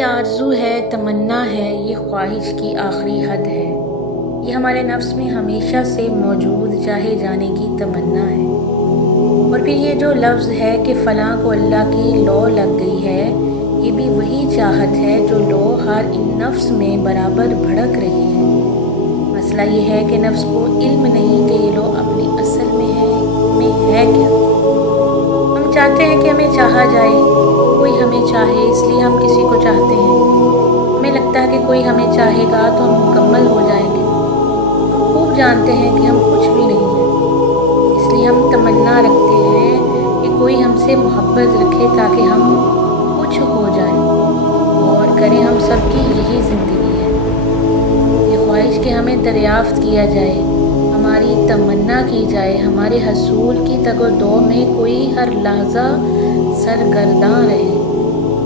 یہ آرزو ہے، تمنا ہے، یہ خواہش کی آخری حد ہے۔ یہ ہمارے نفس میں ہمیشہ سے موجود چاہے جانے کی تمنا ہے۔ اور پھر یہ جو لفظ ہے کہ فلاں کو اللہ کی لو لگ گئی ہے، یہ بھی وہی چاہت ہے جو لو ہر ان نفس میں برابر بھڑک رہی ہے۔ مسئلہ یہ ہے کہ نفس کو علم نہیں کہ یہ لو اپنی اصل میں ہے کیا۔ ہم چاہتے ہیں کہ ہمیں چاہا جائے، کوئی ہمیں چاہے، اس لیے ہم کسی کو چاہتے ہیں۔ ہمیں لگتا ہے کہ کوئی ہمیں چاہے گا تو ہم مکمل ہو جائیں گے۔ ہم خوب جانتے ہیں کہ ہم کچھ بھی نہیں ہیں، اس لیے ہم تمنا رکھتے ہیں کہ کوئی ہم سے محبت رکھے تاکہ ہم کچھ ہو جائیں اور کریں۔ ہم سب کی یہی زندگی ہے، یہ خواہش کہ ہمیں دریافت کیا جائے، ہماری تمنا کی جائے، ہمارے حصول کی تگ و دو میں کوئی ہر لحظہ سرگرداں رہے۔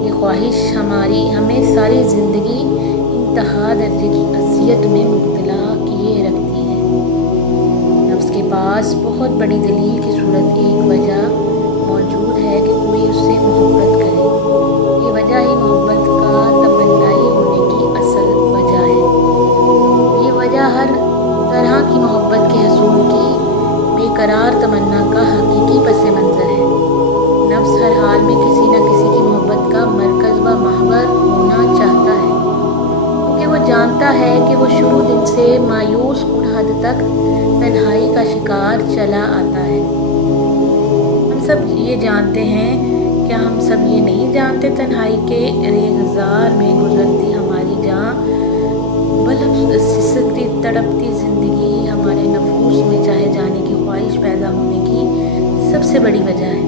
یہ خواہش ہمیں ساری زندگی انتہا درجے کی اذیت میں مبتلا کیے رکھتی ہے۔ نفس کے پاس بہت بڑی دلیل کی صورت ایک وجہ موجود ہے کہ کوئی اس سے محبت کرے۔ یہ وجہ ہی محبت کا تمنائی ہونے کی اصل وجہ ہے۔ یہ وجہ ہر طرح کی محبت کے حصول کی بے قرار تمنا کا حقیقی پس منظر ہے۔ نفس ہر حال میں کسی نہ کسی کی محبت کا مرکز و محور ہونا چاہتا ہے، کیونکہ وہ جانتا ہے کہ وہ شروع دن سے مایوس کن حد تک تنہائی کا شکار چلا آتا ہے۔ ہم سب یہ جانتے ہیں، کیا ہم سب یہ نہیں جانتے تنہائی کے ریگزار میں گزرتی ہماری جاں بلب سسکتی تڑپتی زندگی ہمارے نفوس میں چاہے جانے کی خواہش پیدا ہونے کی سب سے بڑی وجہ ہے۔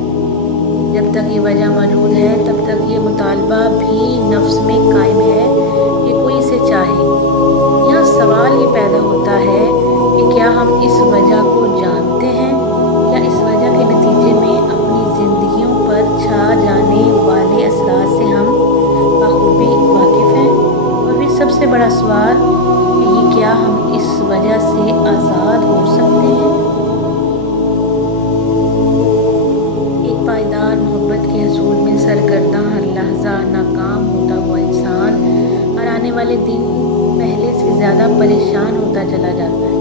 جب تک یہ وجہ موجود ہے تب تک یہ مطالبہ بھی نفس میں قائم ہے کہ کوئی اسے چاہے۔ یہاں سوال یہ پیدا ہوتا ہے کہ کیا ہم اس وجہ کو جانتے ہیں، یا اس وجہ کے نتیجے میں اپنی زندگیوں پر چھا جانے والے اثرات سے ہم بخوبی واقف ہیں؟ اور پھر سب سے بڑا سوال کہ یہ کیا ہم اس وجہ سے آزاد ہو سکتے ہیں؟ ایک پائیدار محبت کے حصول میں سرگرداں ہر لحظہ ناکام ہوتا ہوا انسان ہر آنے والے دن پہلے سے زیادہ پریشان ہوتا چلا جاتا ہے۔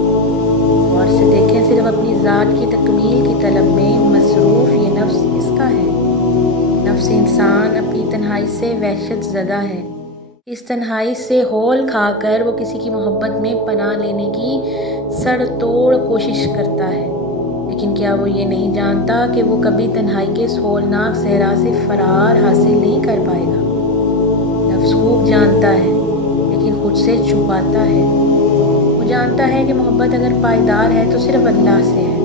غور سے دیکھیں، صرف اپنی ذات کی تکمیل کی طلب میں مصروف یہ نفس کس کا ہے؟ نفس انسان اپنی تنہائی سے وحشت زدہ ہے۔ اس تنہائی سے ہول کھا کر وہ کسی کی محبت میں پناہ لینے کی سر توڑ کوشش کرتا ہے، لیکن کیا وہ یہ نہیں جانتا کہ وہ کبھی تنہائی کے اس ہولناک صحرا سے فرار حاصل نہیں کر پائے گا؟ نفس خوب جانتا ہے لیکن خود سے چھپاتا ہے۔ وہ جانتا ہے کہ محبت اگر پائیدار ہے تو صرف اللہ سے ہے،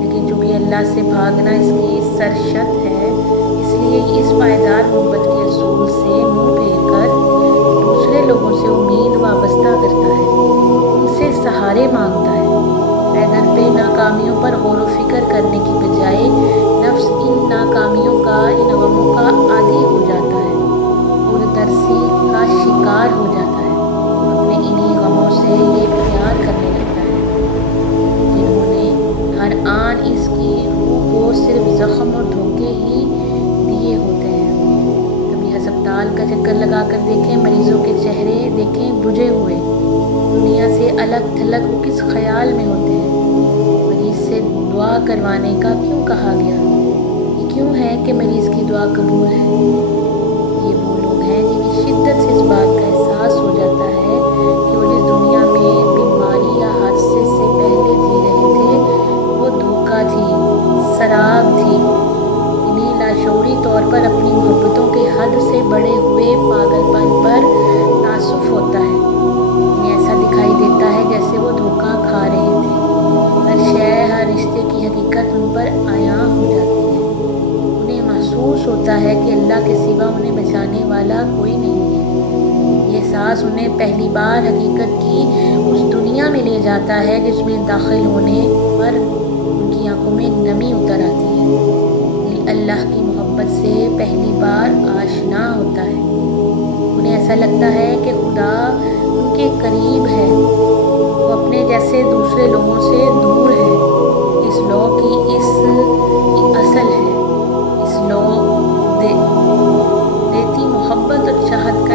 لیکن چونکہ اللہ سے بھاگنا اس کی سرشت ہے، اس لیے اس پائیدار محبت کے حصول سے منہ پھیر کر دوسرے لوگوں سے امید وابستہ کرتا ہے، ان سے سہارے مانگتا ہے۔ پیدر پہ ناکامیوں پر غور و فکر کرنے کی بجائے نفس ان ناکامیوں کا، ان غموں کا عادی ہو جاتا ہے، خود ترسی کا شکار ہو جاتا ہے، اپنے انہی غموں سے یہ پیار کرنے لگتا ہے جنہوں نے ہر آن اس کی روح کو صرف زخم اور دھوکے ہی دیے ہوتے ہیں۔ کبھی ہسپتال کا چکر لگا کر دیکھیں، مریضوں کے چہرے دیکھیں بجھے ہوئے، دنیا سے الگ تھلگ وہ کس خیال میں ہوتے ہیں۔ مریض سے دعا کروانے کا کیوں کہا گیا؟ یہ کیوں ہے کہ مریض کی دعا قبول ہے؟ یہ وہ لوگ ہیں جنہیں شدت سے اس بات کا احساس ہو جاتا ہے کہ وہ جس دنیا میں بیماری یا حادثے سے پہلے جی رہے تھے وہ دھوکہ تھی، سراب تھی۔ انہیں لاشعوری طور پر اپنی محبتوں کے حد سے بڑے ہوئے پاگل پن پر تعصف ہوتا ہے۔ انہیں ایسا دکھائی دیتا ہے جیسے وہ دھوکہ کھا رہے تھے۔ ہر شے، ہر رشتے کی حقیقت ان پر عیاں ہو جاتی ہے۔ انہیں محسوس ہوتا ہے کہ اللہ کے سوا انہیں بچانے والا کوئی نہیں ہے۔ یہ احساس انہیں پہلی بار حقیقت کی اس دنیا میں لے جاتا ہے جس میں داخل ہونے پر ان کی آنکھوں میں نمی اتر آتی ہے۔ دل اللہ کی محبت سے پہلی بار آشنا ہوتا ہے۔ انہیں ایسا لگتا ہے کہ خدا ان کے قریب ہے، وہ اپنے جیسے دوسرے لوگوں سے دور ہے۔ اس لو کی اصل ہے، اس لو دیتی محبت اور چاہت کا